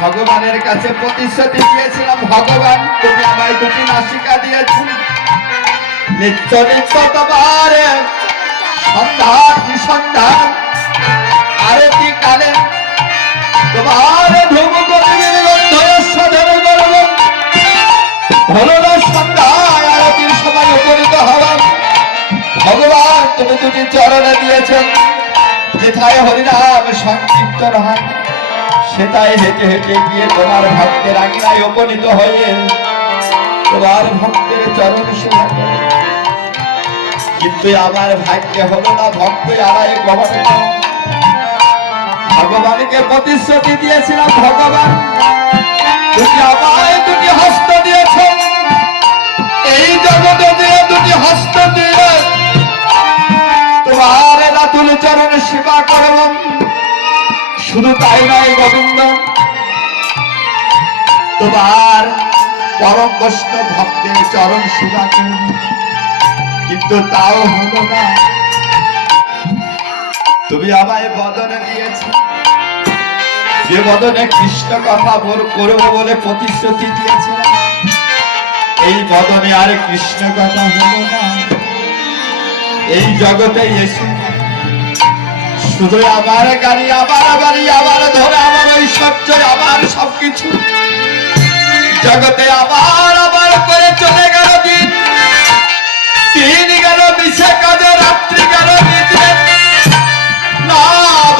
ভগবানের কাছে প্রতিশ্রুতি দিয়েছিলাম, ভগবান তুমি আমায় দুটি নাসিকা দিয়েছ। নিত্য নিত্য তোমার সন্ধ্যা আরতি কালে তোমার ধূম করিবে গন্ধ সাধন করব। হলো না সন্ধ্যায় আরতির সময় উপনীত হওয়া। ভগবান তুমি দুটি চরণে দিয়েছেন, যেথায় হরিনাম সংকীর্তন হয় সেটাই হেঁটে হেঁটে গিয়ে তোমার ভক্তের আঙিনায় উপনীত হয়ে তোমার ভক্তের চরণ সেবা করে। কিন্তু আমার ভাগ্যে হলো না ভক্ত আড়াই গ্রহণ। ভগবানকে প্রতিশ্রুতি দিয়েছিলাম, ভগবান তুমি আমায় দুটি হস্ত দিয়েছেন, এই জগতে দিয়ে দুটি হস্ত দিয়ে তোমার রাতুল চরণ সেবা করব। শুধু তাই নয় গোবিন্দ, তোমার পরম বৈষ্ণব ভক্তের চরণ সেবা করব। কিন্তু তাও হলো না। তুমি আমায় বদনে দিয়েছ, যে বদনে কৃষ্ণ কথা করবো বলে প্রতিশ্রুতি দিয়েছিলাম, এই বদনে আর কৃষ্ণ কথা হলো না। এই জগতে এসে শুধু আমার গাড়ি, আমার বাড়ি, আমার ধরে, আমার ঐশ্বর্য, আমার সবকিছু জগতে আবার আবার করে চলে গেল। দিন গেল মিশে কাজে, রাত্রি গেল নিতে না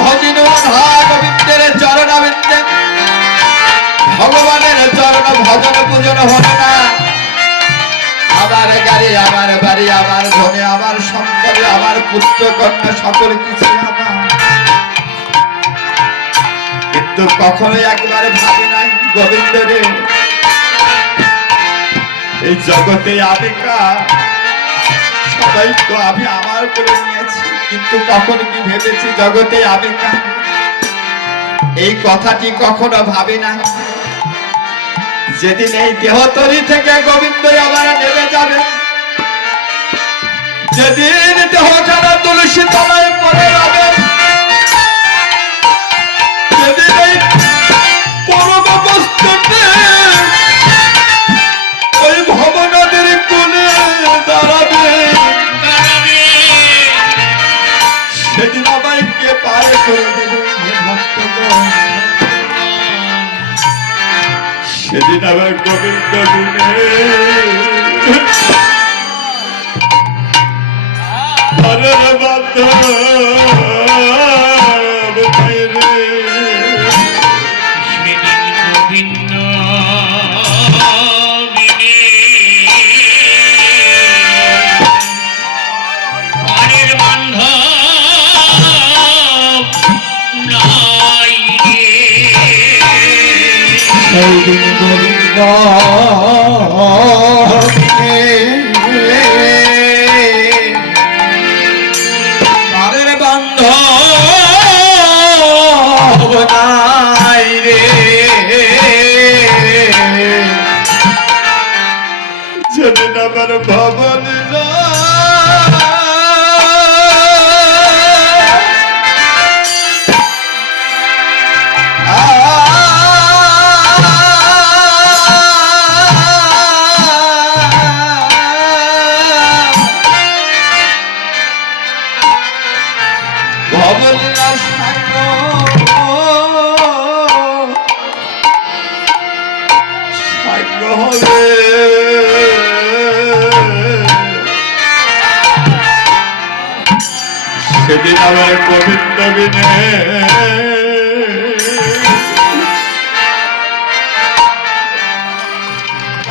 ভজন গোবিন্দের চরণাবিন্দে। ভগবানের চরণ ভজন পূজন হলো না। আমার গাড়ি, আমার বাড়ি, আমার ধনে, আমার সম্পদে, আমার পুত্র কন্যা সকল কিছু আমার, কিন্তু কখনোই একবার ভাবি নাই গোবিন্দ রে এই জগতে আমি সবাই তো আমি আমার করে নিয়েছি, কিন্তু কখন কি ভেবেছি জগতে আমি এই কথাটি কখনো ভাবি না। যেদিন এই দেহতরি থেকে গোবিন্দ আমার নেমে যাবে, যেদিন দেহখানা তুলসী তলায় পড়ে যাবে, যেদিন এই পরম বস্তুতে ওই ভবনদের কোলে দাঁড়াবে, সেদিন আমায় কে পারে করে দেবে ভক্তগণ। সেদিন আবার গোবিন্দ দিনে গোবিন্দ তারের বান্ধব নাই রে, যেদিন আমার ভবন সেদিন আমার গোবিন্দ বিনে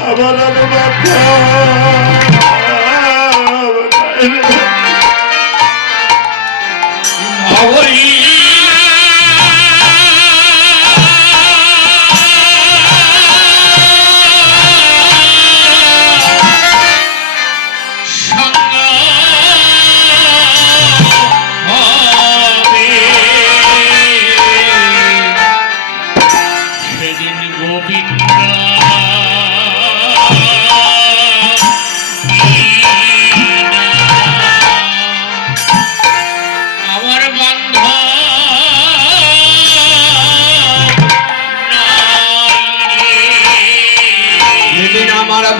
আমার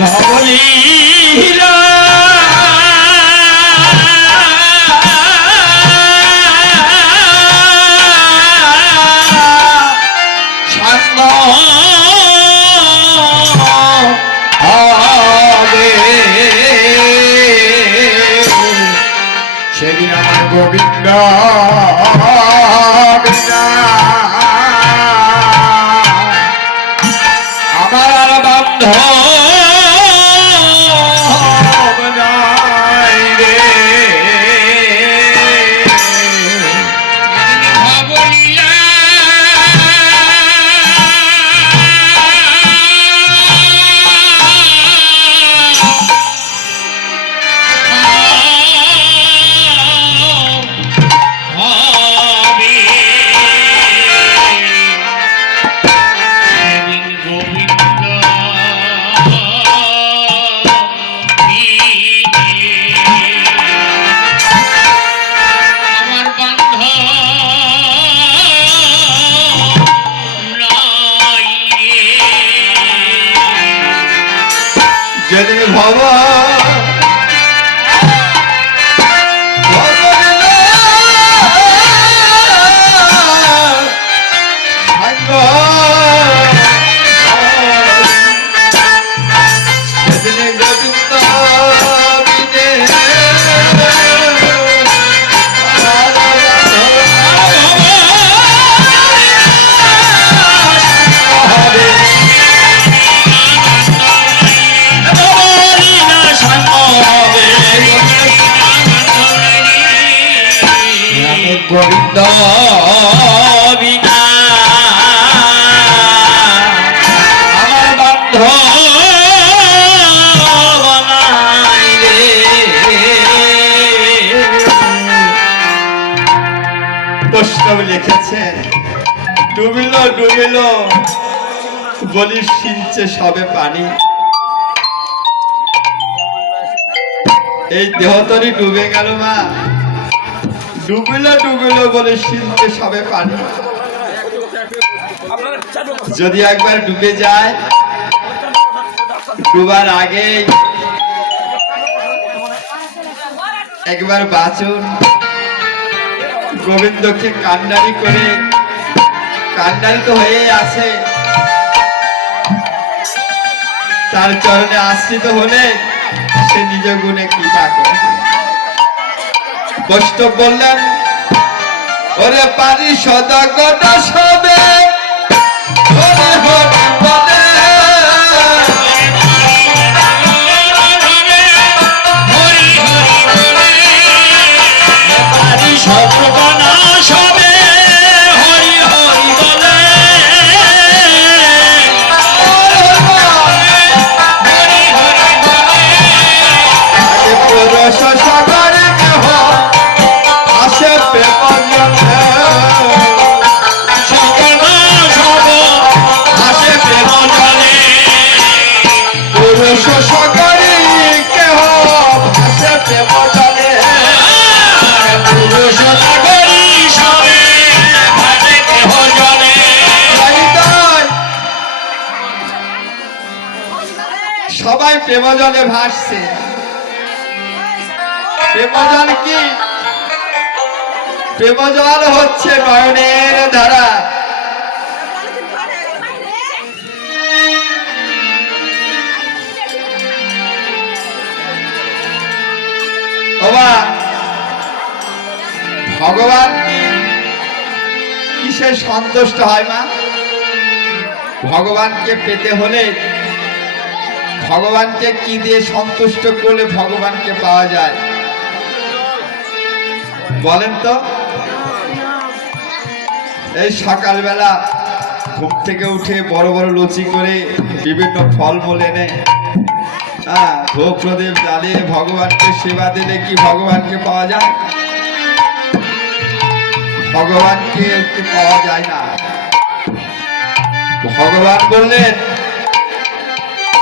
ধবলীলা সেদিন আমার গোবিন্দ আমার আর বান্ধব নাই রে যেদিন ভবা গোবিন্দ বিনা আমার বান্ধব নাই রে বৈষ্ণব লিখেছেন ডুবিল ডুবিল বলি সিঞ্চে সবে পানি এই দেহতরি ডুবে গেল মা ডুবিল ডুবিল বলে সিনতে সবে পানি যদি একবার ডুবে যায় ডুবার আগে একবার বাঁচুন গোবিন্দকে কান্ডারি করে কান্ডারি তো হয়ে আছে তার চরণে আশ্রিত হলে সে নিজ গুণে কৃপা করে বৈষ্ণব বললেন ওরে পারি সদা গোটা সবে হরি হরি বলে পারি সদগণা সবে হরি হরি বলে পুরুষ সাগরে কেহ আসে পুরুষ সাগরে কেহ আসে প্রেম জলে পুরুষ সাগরে সবে ভাসে কেহ জলে সবাই প্রেম জলে ভাসছে প্রেমজল কি প্রেমজল হচ্ছে নয়নের ধারা ভগবান কি কিসে সন্তুষ্ট হয় মা ভগবানকে পেতে হলে ভগবানকে কি দিয়ে সন্তুষ্ট করলে ভগবানকে পাওয়া যায় বলেন তো এই সকালবেলা ঘুম থেকে উঠে বড় বড় লুচি করে বিভিন্ন ফলমূল এনে ভোগ প্রদীপ জ্বালিয়ে ভগবানকে সেবা দিলে কি ভগবানকে পাওয়া যায় ভগবানকে পাওয়া যায় না ভগবান বললেন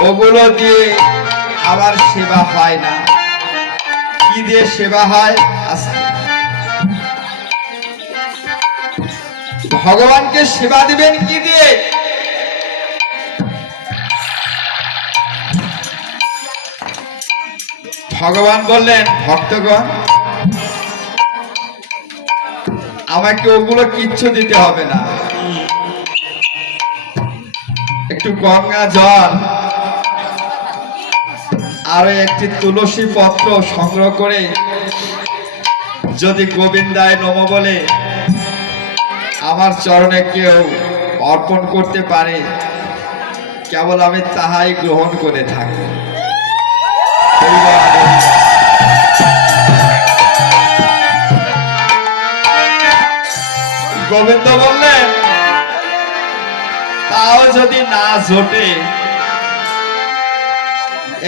ওগুলো দিয়ে আমার সেবা হয় না কি দিয়ে সেবা হয় ভগবানকে সেবা দিবেন কি দিয়ে ভগবান বললেন, ভক্তগণ আমাকে ওগুলো কিচ্ছু দিতে হবে না, একটু গঙ্গা জল আর একটি তুলসী পত্র সংগ্রহ করে যদি গোবিন্দায় নম বলে আমার চরণে কেউ অর্পণ করতে পারে, কেবল আমি তাহাই গ্রহণ করে থাকি। গোবিন্দ বললেন, তাও যদি না জোটে,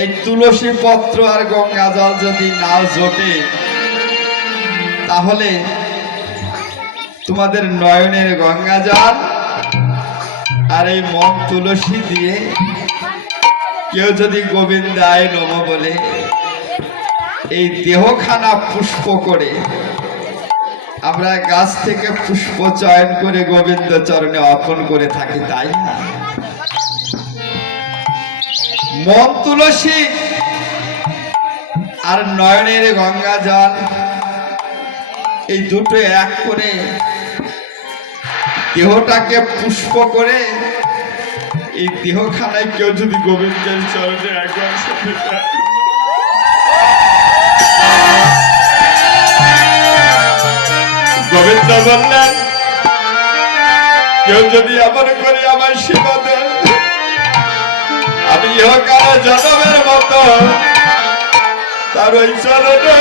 এই তুলসী পত্র আর গঙ্গা জল যদি নাও জোটে, তাহলে তোমাদের নয়নের গঙ্গা জল আর এই মন তুলসী দিয়ে কেউ যদি গোবিন্দায় নম বলে এই দেহখানা পুষ্প করে, আমরা গাছ থেকে পুষ্প চয়ন করে গোবিন্দ চরণে অর্পণ করে থাকি, তাই না? মন তুলসী আর নয়নের গঙ্গা জল এই দুটো এক করে দেহটাকে পুষ্প করে এই দেহখানায় কেউ যদি গোবিন্দের চরণে একবার গোবিন্দ বললেন, কেউ যদি এমন করে আমার সেবা দেয়, আমি ইহকাল জনমের মতো তার ওই চরণে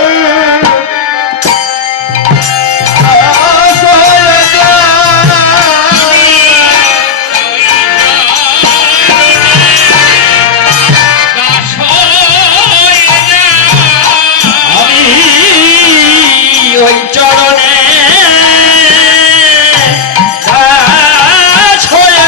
ওই চরণে ওই চরণে দাস হয়ে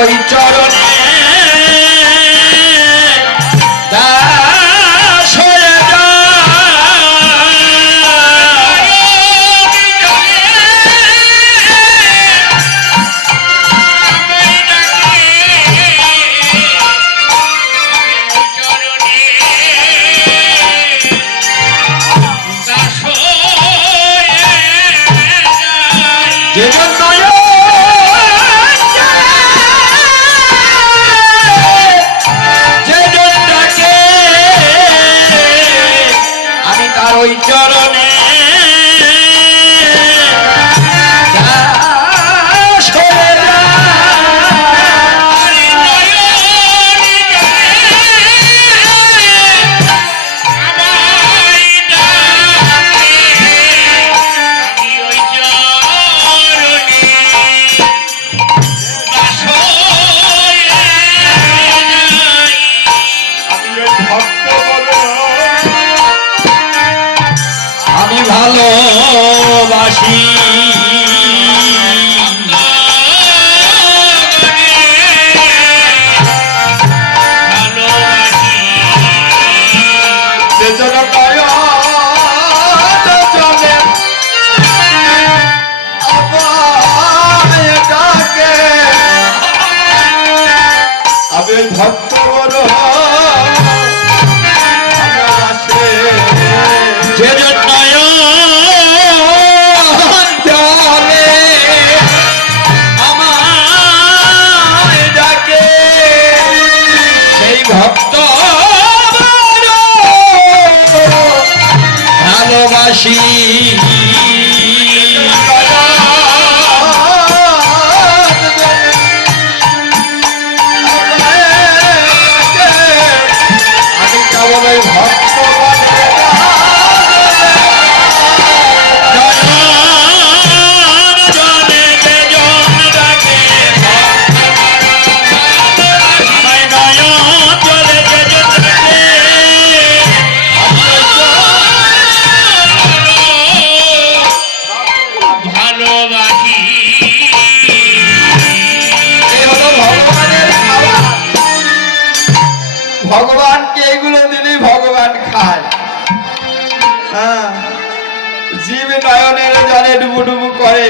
ওই চরণে ভালোবাসি আমি ভক্ত বড় যে জন্য জলে ডুবুডুবু করে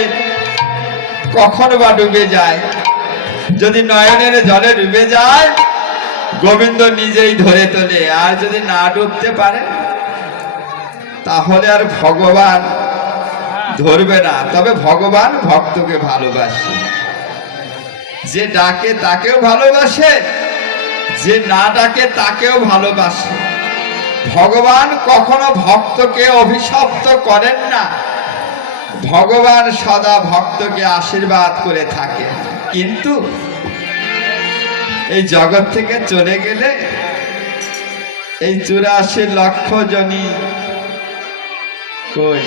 কখন বা ডুবে যায়। যদি নয়নের জলে ডুবে যায় গোবিন্দ নিজেই ধরে তোলে, আর যদি না ডুবতে পারে তাহলে আর ভগবান ধরবে না। তবে ভগবান ভক্তকে ভালোবাসে, যে ডাকে তাকেও ভালোবাসে, যে না ডাকে তাকেও ভালোবাসে। ভগবান কখনো ভক্তকে অভিশপ্ত করেন না, ভগবান সদা ভক্তকে আশীর্বাদ করে থাকে। কিন্তু এই জগৎ থেকে চলে গেলে এই 84 লক্ষ জনই কই?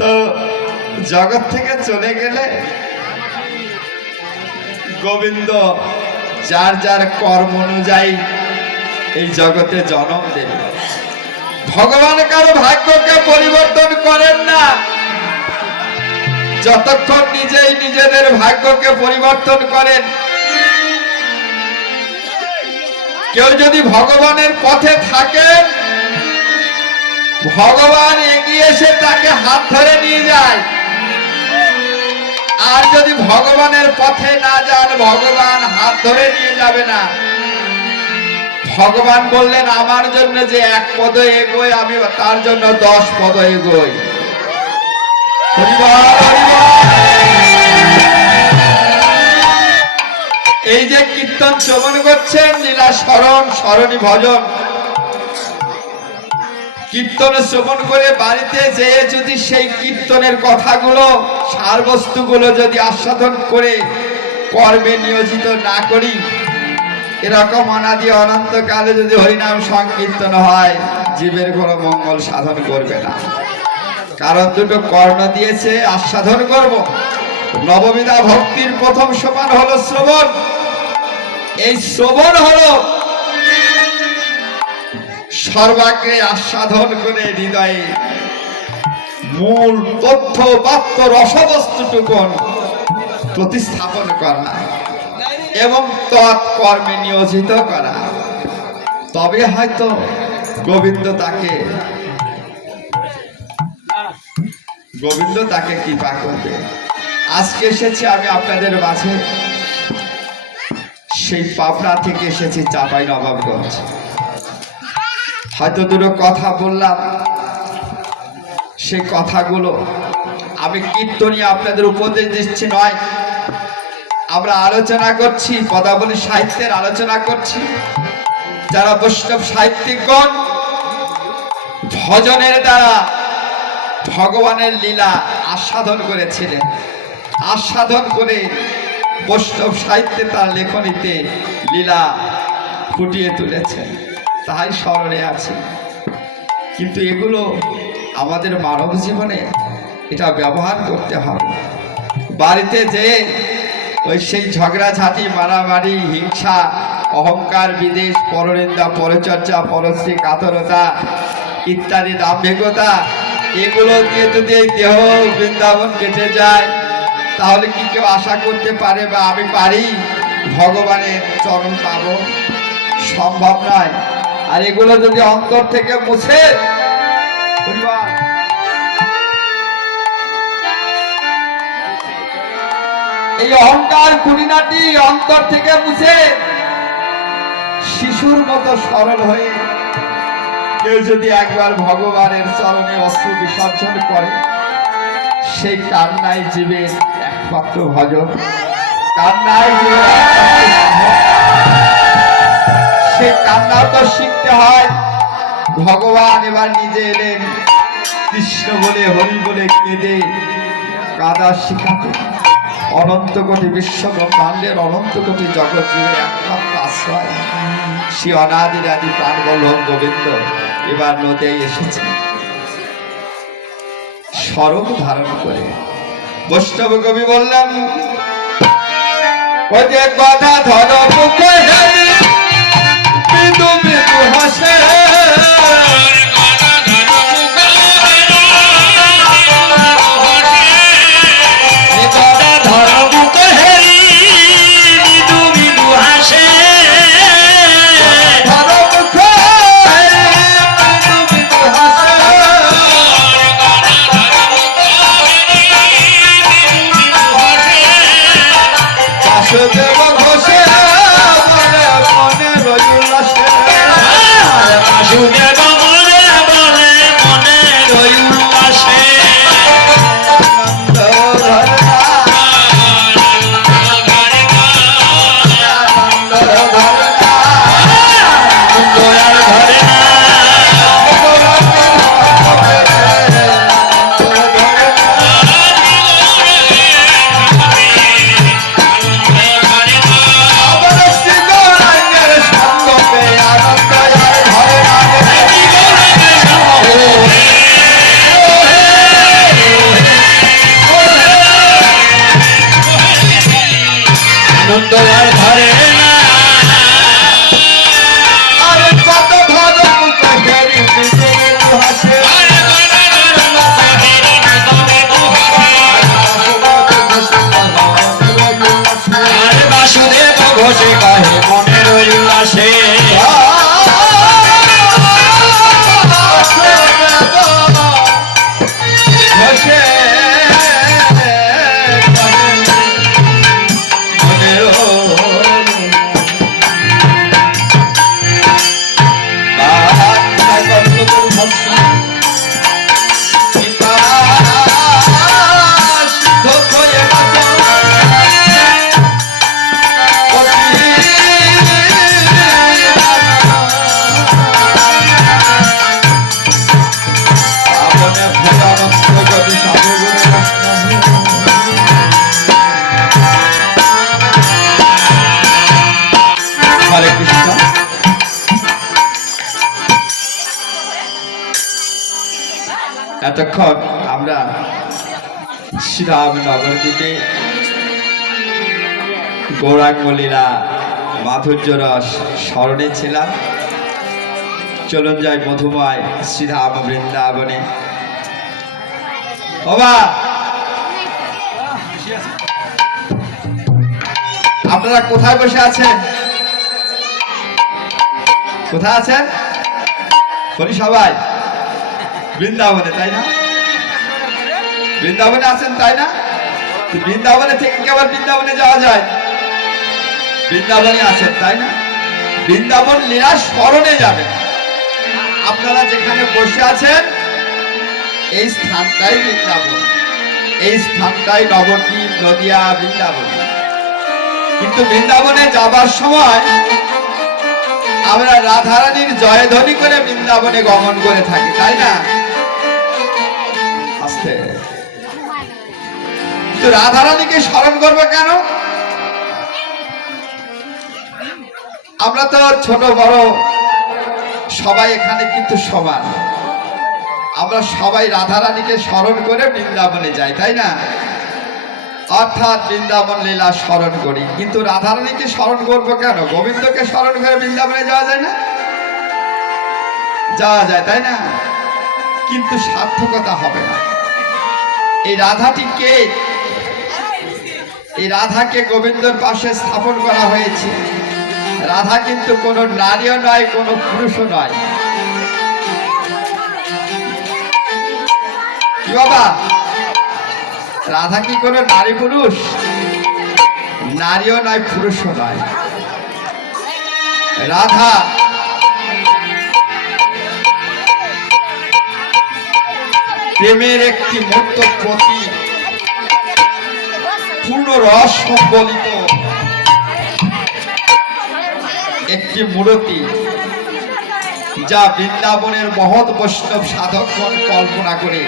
তো জগৎ থেকে চলে গেলে গোবিন্দ যার যার কর্ম অনুযায়ী এই জগতে জন্ম দেবে। ভগবান কারো ভাগ্যকে পরিবর্তন করেন না। যতক্ষণ নিজেই নিজেদের ভাগ্যকে পরিবর্তন করেন, কেউ যদি ভগবানের পথে থাকেন ভগবান এগিয়ে এসে তাকে হাত ধরে নিয়ে যায়। আর যদি ভগবানের পথে না যান ভগবান হাত ধরে নিয়ে যাবে না। ভগবান বললেন আমার জন্য যে 1 পদ এগোয় আমি তার জন্য 10 পদ এগোই। এই যে কীর্তন শ্রবণ করছেন, লীলা স্মরণ স্মরণী ভজন, কীর্তন শ্রবণ করে বাড়িতে যেয়ে যদি সেই কীর্তনের কথাগুলো সারবস্তুগুলো যদি আস্বাদন করে কর্মে নিয়োজিত না করি, এরকম অনাদি অনন্তকালে যদি হরিনাম সংকীর্তন হয় জীবের কোনো মঙ্গল সাধন করবে না। কারণ দুটো কর্ণ দিয়েছে আস্বাদন করব। নববিধা ভক্তির প্রথম সোপান হলো শ্রবণ। এই শ্রবণ হলো সর্বাগ্রে আস্বাদন করে হৃদয়ে মূল তথ্য বাক্য রসবস্তুটুকুন প্রতিস্থাপন করা এবং তৎকর্মে নিয়োজিত করা। তবে হয়তো গোবিন্দ তাকে কৃপা করবে। আজকে এসেছি আমি আপনাদের মাঝে, সেই পাবনা থেকে এসেছি চাঁপাইনবাবগঞ্জ। হয়তো দুটো কথা বললাম, সেই কথাগুলো আমি কীর্তনীয় আপনাদের উপদেশ দিচ্ছি নয়, আমরা আলোচনা করছি, পদাবলী সাহিত্যের আলোচনা করছি। যারা বৈষ্ণব সাহিত্যিকগণ ভজনের দ্বারা ভগবানের লীলা আস্বাদন করেছিলেন, আস্বাদন করে বৈষ্ণব সাহিত্যে তার লেখনীতে লীলা ফুটিয়ে তুলেছেন, তাই স্মরণে আছে। কিন্তু এগুলো আমাদের মানব জীবনে এটা ব্যবহার করতে হবে। বাড়িতে যে ওই সেই ঝগড়াঝাঁটি, মারামারি, হিংসা, অহংকার, বিদেশ, পরনিন্দা, পরচর্চা, পরশ্রী, কাতরতা ইত্যাদি দাম্ভিকতা, এগুলো দিয়ে যদি এই দেহ বৃন্দাবন কেটে যায় তাহলে কি কেউ আশা করতে পারে বা আমি পারি ভগবানের চরণ পাব? সম্ভব নয়। আর এগুলো যদি অন্তর থেকে মুছে, এই অহংকার খুঁটিনাটি অন্তর থেকে মুছে শিশুর মতো সরল হয়ে কেউ যদি একবার ভগবানের চরণে অশ্রু বিসর্জন করে, সেই কান্নাই জীবের একমাত্র ভজন, কান্নাই জীবের সেই কান্না তো শিখতে হয়। ভগবান এবার নিজে এলেন কৃষ্ণ বলে, হরি বলে কেঁদে কাঁদা শিখাতে। অনন্ত কোটি বিশ্ব ব্রহ্মাণ্ডের অনন্ত কোটি জগৎ জীবের একমাত্র আশ্রয় শ্রী অনাদির আদি প্রাণবল্লভ গোবিন্দ এবার নদেই এসেছে স্বরূপ ধারণ করে। বৈষ্ণব কবি বললেন, ওই যে কথা ধর মুখে মৃদু মৃদু হাসে, এতক্ষণ আমরা শ্রীরাম নবদ্বীপে গৌরাঙ্গ লীলা মাধুর্য রস স্মরণে ছিলাম। চলুন যাই মধুময় শ্রীরাম বৃন্দাবনে। বাবা, আপনারা কোথায় বসে আছেন? কোথায় আছেন? বলি সবাই বৃন্দাবনে, তাই না? বৃন্দাবনে আছেন, তাই না? বৃন্দাবনে থেকে কি আবার বৃন্দাবনে যাওয়া যায়? বৃন্দাবনে আছেন, তাই না? বৃন্দাবন লীলা স্মরণে যাবেন। আপনারা যেখানে বসে আছেন এই স্থানটাই বৃন্দাবন, এই স্থানটাই নবদ্বীপ, নদিয়া, বৃন্দাবন। কিন্তু বৃন্দাবনে যাবার সময় আমরা রাধারানীর জয়ধ্বনি করে বৃন্দাবনে গমন করে থাকি, তাই না? আস্তে। কিন্তু রাধারানীকে স্মরণ করবো কেন? আমরা তো ছোট বড় সবাই এখানে কিন্তু সমান। আমরা সবাই রাধারানীকে স্মরণ করে বৃন্দাবনে যাই, তাই না? অর্থাৎ বৃন্দাবন লীলা স্মরণ করি। কিন্তু রাধারানীকে স্মরণ করবো কেন? গোবিন্দকে স্মরণ করে বৃন্দাবনে যাওয়া যায় না? যাওয়া যায়, তাই না? কিন্তু সার্থকতা হবে না। এই রাধাটি কে? এই রাধাকে গোবিন্দর পাশে স্থাপন করা হয়েছে। রাধা কিন্তু কোনো নারীও নয়, কোনো পুরুষও নয়। কি বাবা, রাধা কি কোনো নারী পুরুষ? নারীও নয়, পুরুষও নয়। রাধা প্রেমের একটি মূর্ত প্রতীক, পূর্ণ রস সম্বলিত একটি মূর্তি, যা বৃন্দাবনের মহৎ বৈষ্ণব সাধকগণ কল্পনা করে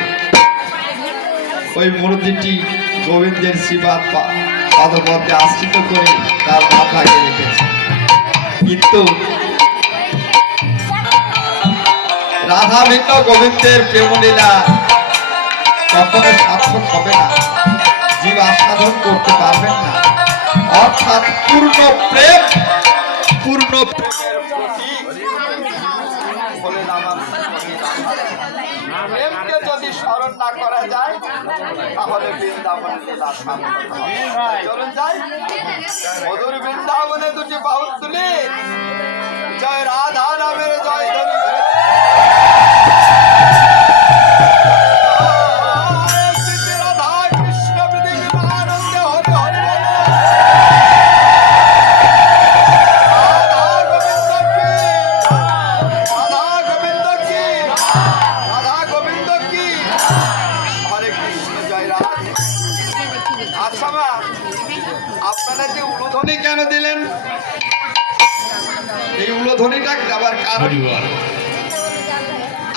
ওই মূর্তিটি গোবিন্দের শ্রীপাদ পাদপদ্মে আশ্রিত করে তার মাথাকে রেখেছে। কিন্তু রাধা ভিন্ন গোবিন্দের প্রেমলীলা কখনো সার্থক হবে না, জীব আস্বাদন করতে পারবেন না। অর্থাৎ পূর্ণ প্রেম, পূর্ণ প্রেমকে যদি স্মরণ না করা যায় তাহলে বৃন্দাবন লীলা সার্থক হবে। চলুন যাই মধুর বৃন্দাবনে দুটি বাহুর তুলে জয় রাধা নামের জয় ধ্বনি করে রাধা কৃষ্ণ পৃথিবীর আনন্দে হরি হরি বল। আপনারা যে উলুধ্বনি কেন দিলেন? এই উলুধ্বনিটা দেওয়ার কারণ,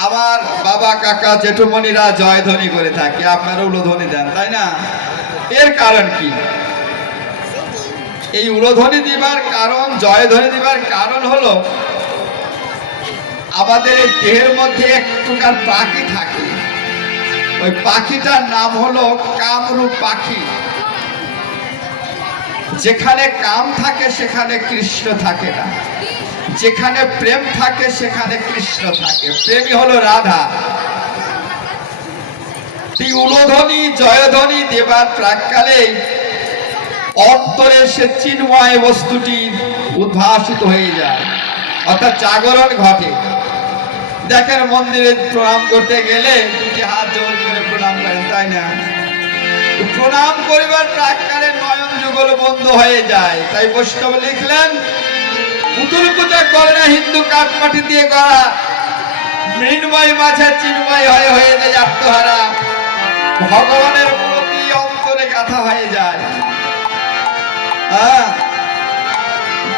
আমার বাবা কাকা জেঠুমণিরা জয়ধ্বনি করে থাকে, আপনারা উলুধ্বনি দেন, তাই না? এর কারণ কি? এই উলুধ্বনি দিবার কারণ, জয়ধ্বনি দিবার কারণ হলো আমাদের এই দেহের মধ্যে এক প্রকার পাখি থাকে। ওই পাখিটার নাম হলো কামরূপ পাখি। যেখানে কাম থাকে সেখানে কৃষ্ণ থাকে না, যেখানে প্রেম থাকে সেখানে কৃষ্ণ থাকে। প্রেমী হলো রাধা। উলুধ্বনি জয়ধ্বনি দেবার প্রাককালে অন্তরে সে চিন্ময় বস্তুটি উদ্ভাসিত হয়ে যায়, অর্থাৎ জাগরণ ঘটে। দেখেন মন্দিরে প্রণাম করতে গেলে দুটি হাত জোর করে প্রণাম করেন, তাই না? প্রণাম করিবার প্রাককালে নয়ন যুগল বন্ধ হয়ে যায়। তাই বৈষ্ণব লিখলেন, পুতুল পূজা করে না হিন্দু কাঠমাটি দিয়ে গড়া, মৃন্ময় মাঝে চিন্ময় হয়ে যায় আত্মহারা। ভগবানের মূর্তি অন্তরে গাথা হয়ে যায়।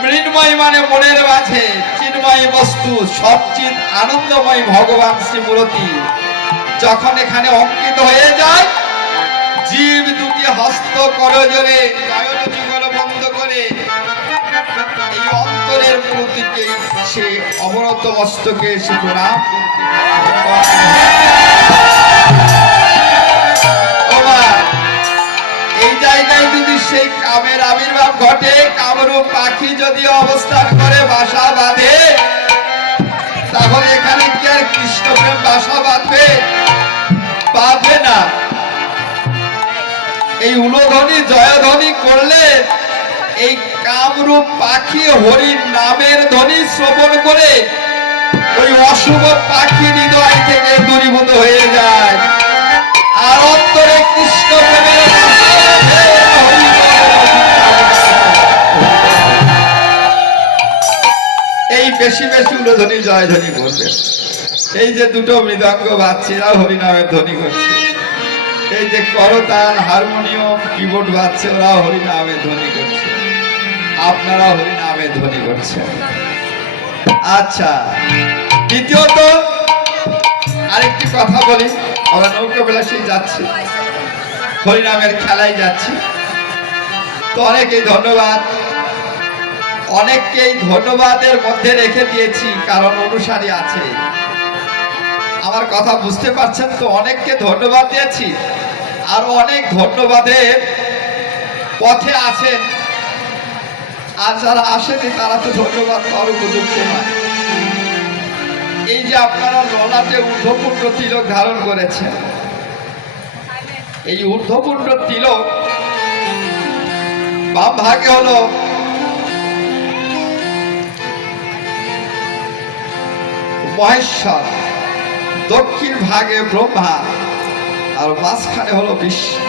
মৃন্ময় মানে মনের মাঝে, চিন্ময় বস্তু সচ্চিৎ আনন্দময় ভগবান শ্রীমূর্তি যখন এখানে অঙ্কিত হয়ে যায়, জীব দুটি হস্ত করজোরে নয়ন যুগল বন্ধ করে এই অন্তরের মূর্তিকে সে অবনত মস্তকে সে প্রণাম করতে কামরূপ পাখি যদি অবস্থান করে বাসা বাঁধে, তাহলে এখানে কি আর কৃষ্ণপ্রেম বাসা বাঁধবে? বাঁধবে না। এই উলধ্বনি জয়ধ্বনি করলে এই কামরূপ পাখি হরির নামের ধ্বনি শ্রবণ করে ওই অশুভ পাখি হৃদয় থেকে দূরীভূত হয়ে যায়, আর অন্তরে কৃষ্ণ প্রেমের বাসা বাঁধে। এই বেশি বেশি উলধ্বনি জয়ধ্বনি করবে। এই যে দুটো মৃদঙ্গ বাজছে, এরা হরিনামের ধ্বনি করছে। এই যে করতাল, হারমোনিয়াম, কিবোর্ড বাজছে, ওরা হরিনামে ধ্বনি করছে। আপনারা হরিনামে ধ্বনি করছেন। আচ্ছা, দ্বিতীয়ত আরেকটি কথা বলি। আমরা নৌকা বিলাসেই যাচ্ছি, হরিনামের খেলায় যাচ্ছি। তো অনেকেই ধন্যবাদ, অনেককেই ধন্যবাদের মধ্যে রেখে দিয়েছি, কারণ অনুসারী আছে। আমার কথা বুঝতে পারছেন তো? অনেককে ধন্যবাদ দিয়েছি, আর অনেক ধন্যবাদের পথে আছেন, আর যারা আসেনি তারা তো ধন্যবাদ পাওয়ার উপযুক্ত নয়। এই যে আপনারা ললাটে ঊর্ধ্বপুণ্ড তিলক ধারণ করেছেন, এই ঊর্ধ্বপুণ্ড তিলক বাম ভাগে হলো মহেশ্বর, দক্ষিণ ভাগে ব্রহ্মা, আর মাঝখানে হলো বিষ্ণু।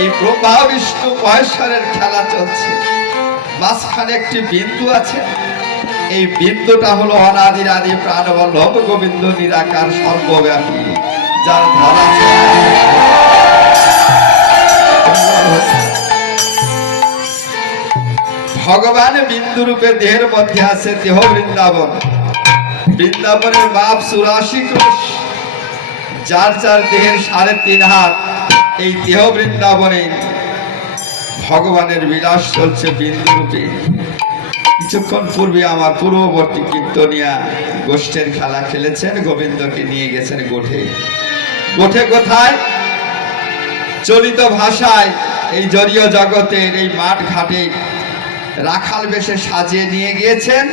এই ব্রহ্মা বিষ্ণু মহেশ্বরের খেলা চলছে। মাঝখানে একটি বিন্দু আছে, এই বিন্দুটা হলো অনাদির আদি প্রাণবল্লভ গোবিন্দ নিরাকার সর্বব্যাপী, যার ধরা ভগবান বিন্দু রূপে দেহের মধ্যে আছে দেহ বৃন্দাবন। বৃন্দাবনের মাপ 84 ক্রোশ, যার যার দেহের 3.5 হাত। এই দেহ বৃন্দাবনে ভগবানের বিলাস চলছে বিন্দু রূপে। কিছুক্ষণ পূর্বে আমার পূর্ববর্তী কীর্তনিয়া গোষ্ঠের খেলা খেলেছেন, গোবিন্দকে নিয়ে গেছেন গোঠে। গোঠে কোথায়? চলিত ভাষায় এই জড়ীয় জগতের এই মাঠ ঘাটে রাখাল বেশে সাজিয়ে নিয়ে গিয়েছেন।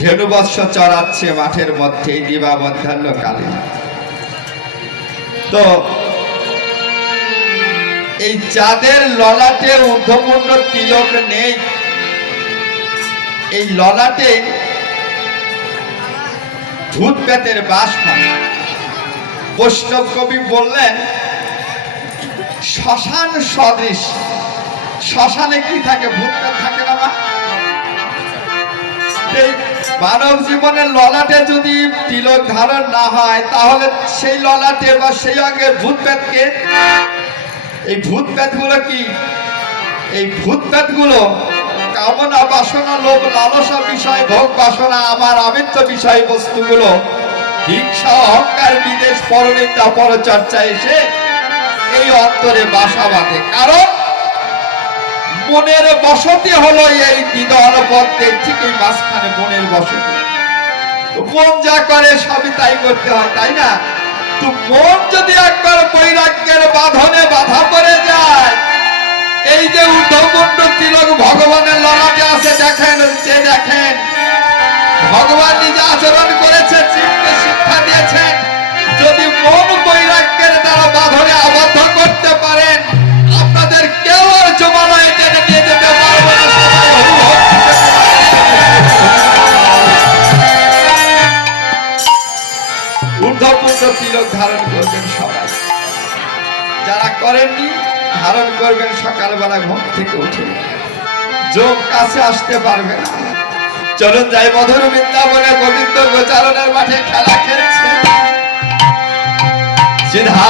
ধেনুবৎস চড়াচ্ছে মাঠের মধ্যে দিবা মধ্যাহ্ন কালে। তো এই যাদের ললাটে ঊর্ধ্বপুণ্ড তিলক নেই, এই ললাটে ভূত প্রেতের বাস হয়। বৈষ্ণব কবি বললেন শ্মশান সদৃশ। শ্মশানে কি থাকে? ভূত প্রেত থাকে না? এই মানব জীবনের ললাটে যদি তিলক ধারণ না হয়, তাহলে সেই ললাটে বা সেই অঙ্গে ভূত প্রেতকে, এই ভূত প্রেত গুলো কি? এই ভূত প্রেত গুলো কামনা বাসনা লোভ লালসা বিষয় ভোগ বাসনা আমার আমিত্ব বিষয় বস্তুগুলো হিংসা অহংকার বিদেশ পরনিন্দা পরচর্চা এসে এই অন্তরে বাসা বাঁধে। কারণ মনের বসতি হলো এই দ্বিদল পথের ঠিক এই মাঝখানে মনের বসতি। মন যা করে সবই তাই করতে হয়, তাই না? তো মন যদি একবার বৈরাগ্যের বাঁধনে বাধা পড়ে যায়, এই যে ঊর্ধ্বপুণ্ড তিলক ভগবানের ললাটে আছে, দেখেন যে দেখেন ভগবান নিজে আচরণ করেছে, জীবকে শিক্ষা দিয়েছেন। যদি মন বৈরাগ্যের দ্বারা বাঁধনে আবদ্ধ করতে পারেন, আপনাদের কেউ আর জমালয়ে টেনে নিয়ে যেতে পারবে না। ঊর্ধ্বপুণ্ড তিলক ধারণ করবেন সবাই, যারা করেননি ধারণ করবেন। সকালবেলা ঘুম থেকে উঠে যোগ কাছে আসতে পারবে না। চলুন যাই মধুর বৃন্দাবনে গোবিন্দ গোচারণের মাঠে খেলা খেলছে। সিধা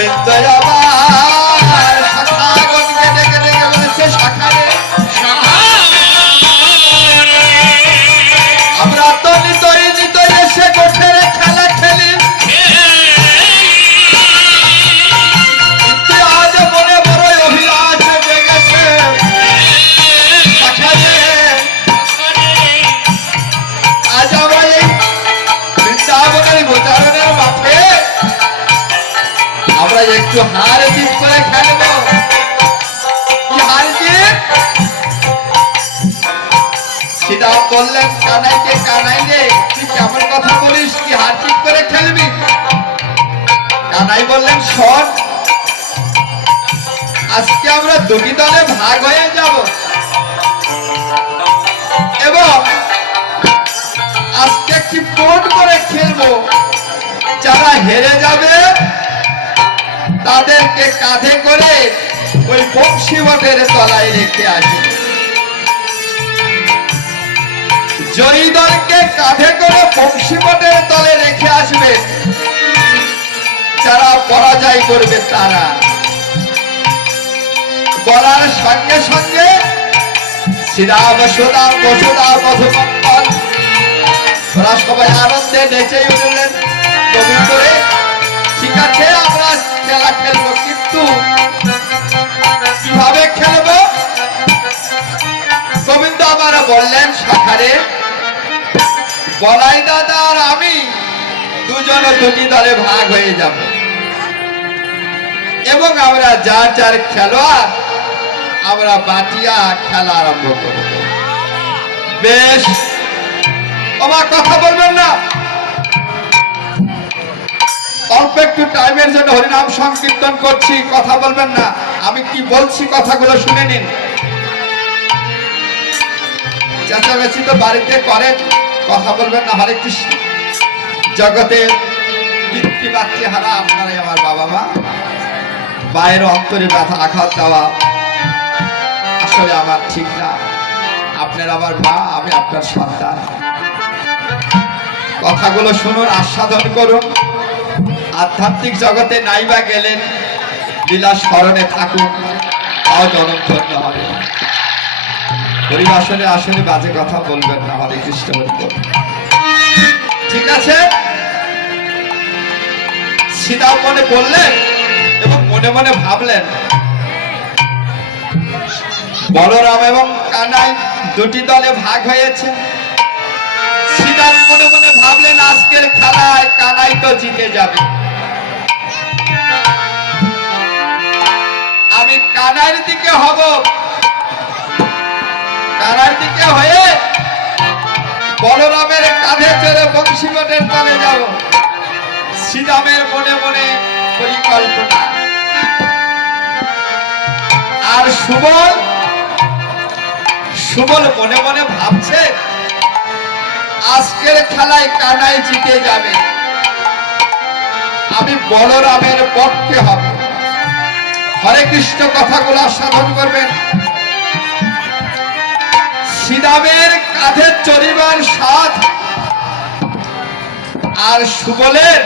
গোবিন্দ আমার শাখাগণকে ডেকে ডেকে বলেছে, শাখারে আমরা তো নিতই নিতই এসে গোঠের খেলা খেলি, কিন্তু আজ মনে বড় অভিলাষ জেগেছে। শাখারে আজ আমরা এই বৃন্দাবনের গোচারণের মাঠে আমরা একটু হার জিত করে খেলবো। কি হার জিত? সীতা বললেন কানাইকে, কানাই রে তুই কেমন কথা বলিস, কি হার জিত করে খেলবি? কানাই বললেন শোন, আজকে আমরা দুটি দলে ভাগ হয়ে যাব এবং আজকে একটি পোট করে খেলবো। যারা হেরে যাবে তাদেরকে কাঁধে করে ওই বংশীবটের তলায় রেখে আসবে, জয়ী দলকে কাঁধে করে বংশীবটের তলে রেখে আসবে। যারা পরাজয় করবে তারা বলার সঙ্গে সঙ্গে শ্রীরাম সুদাম বসুদা মধুমন্তন ওরা সবাই আনন্দে নেচে উঠলেন। গোবিন্দ রে ঠিক আছে আমরা খেলা খেলবো, কিন্তু কিভাবে খেলবো? গোবিন্দ আমার বললেন শাখারে বলাই দাদা আর আমি দুজন দুটি দলে ভাগ হয়ে যাব এবং আমরা যার যার খেলোয়াড় আমরা বাটিয়া খেলা আরম্ভ করব। বেশ, আমার কথা বলবেন না, অল্প একটু টাইমের জন্য হরিনাম সংকীর্তন করছি, কথা বলবেন না। আমি কি বলছি কথাগুলো শুনে নিন। চেঁচামেচি তো বাড়িতে করেন, কথা বলবেন না। হরে কৃষ্ণ। জগতে পিতৃমাতৃ হারা আপনারাই আমার বাবা মা, মায়ের অন্তরে ব্যথা আঘাত দেওয়া আসলে আমার ঠিক না। আপনার আমার মা, আমি আপনার সন্তান। কথাগুলো শুনুন, আস্বাদন করুন। আধ্যাত্মিক জগতে নাইবা গেলেন, লীলা স্মরণে থাকুন, তাও জনম ধন্য হবে। পরিবাসনে আসলে বাজে কথা বলবেন না। হরে কৃষ্ণ হরি বল। ঠিক আছে? সীতা মনে বললেন এবং মনে মনে ভাবলেন বলরাম এবং কানাই দুটি দলে ভাগ হয়েছে। সীতা মনে মনে ভাবলেন আজকের খেলায় কানাই তো জিতে যাবে, আমি কানাইয়ের দিকে হব। কানাইয়ের দিকে হয়ে বলরামের কাঁধে চড়ে বংশীবটের তলে যাব। শ্রীরামের মনে মনে পরিকল্পনা। আর সুবল মনে মনে ভাবছে আজকের খেলায় কানাই জিতে যাবে, আমি বলরামের পক্ষে হব। হরে কৃষ্ণ কথাগুলো সাধন করবেন। শ্রীরামের কাঁধে চড়িবার সাথ আর সুবলের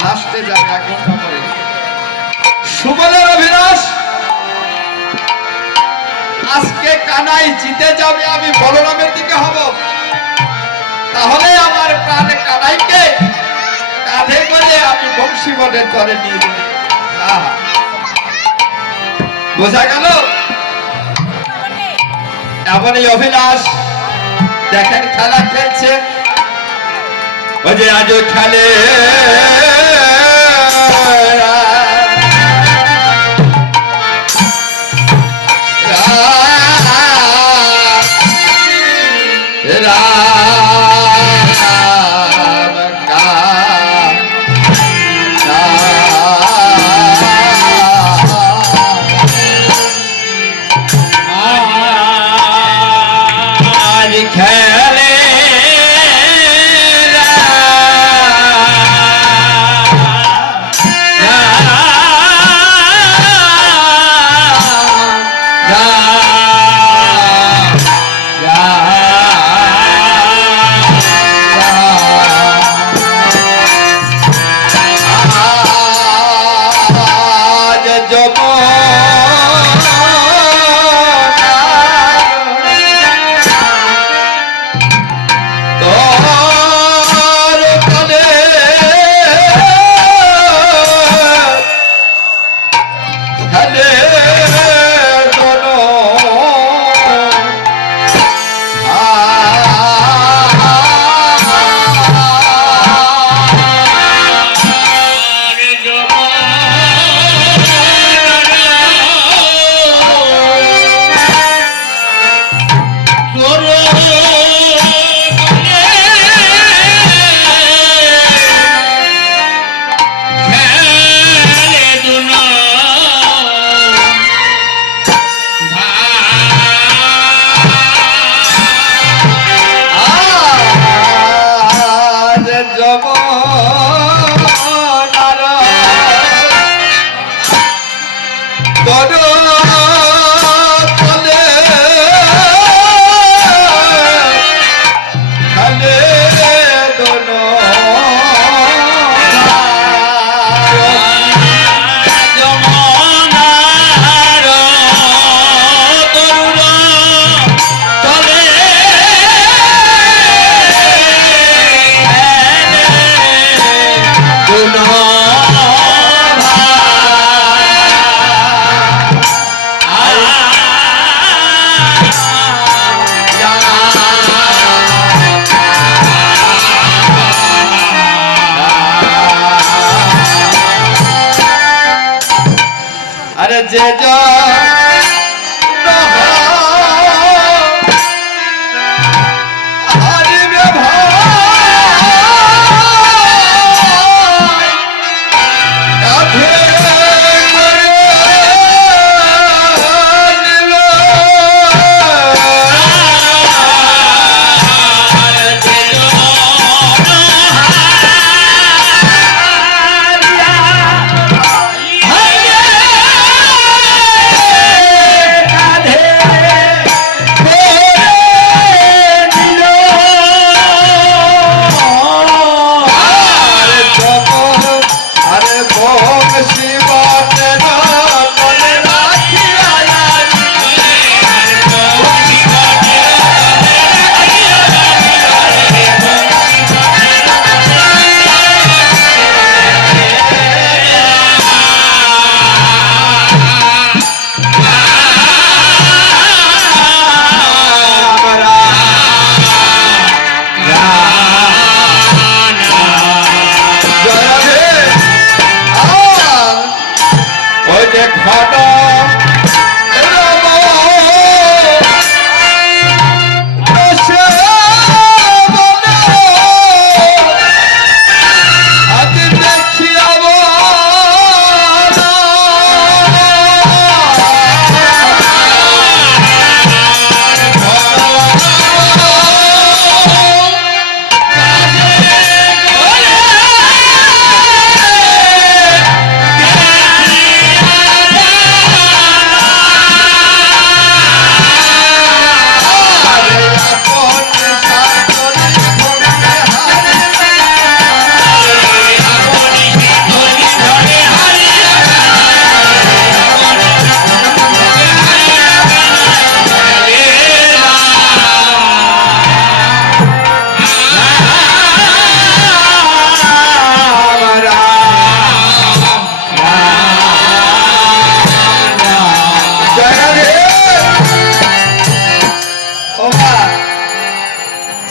লাস্টে যাবে 1 ঘন্টা পরে। সুবলের অভিলাষ আজকে কানাই জিতে যাবে, আমি বলরামের দিকে হব, তাহলে আমার প্রাণে কানাইকে কাঁধে করে আমি বংশীবটের তলে নিয়ে যাব। বোঝা গেল? এমনই অভিলাষ। দেখেন খেলা খেলছে, ওই যে আজও খেলে যে হারিবে ভাই কাঁধে করে নিল। আরে বংশী বনে না মনে রাখিয়া ওই যে ঘটা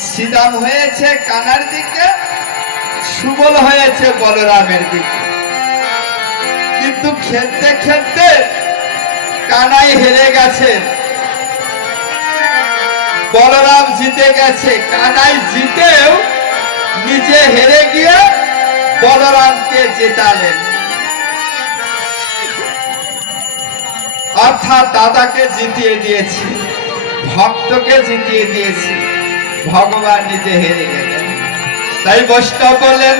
শ্রীরাম হয়েছে কানার দিকে, সুবল হয়েছে বলরামের দিকে, কিন্তু খেলতে খেলতে কানাই হেরে গেছে, বলরাম জিতে গেছে। কানাই জিতেও নিজে হেরে গিয়ে বলরামকে জেতালেন। অর্থাৎ দাদাকে জিতিয়ে দিয়েছি, ভক্তকে জিতিয়ে দিয়েছি, ভগবান নিজে হেরে গেলেন। তাই বৈষ্ণব বললেন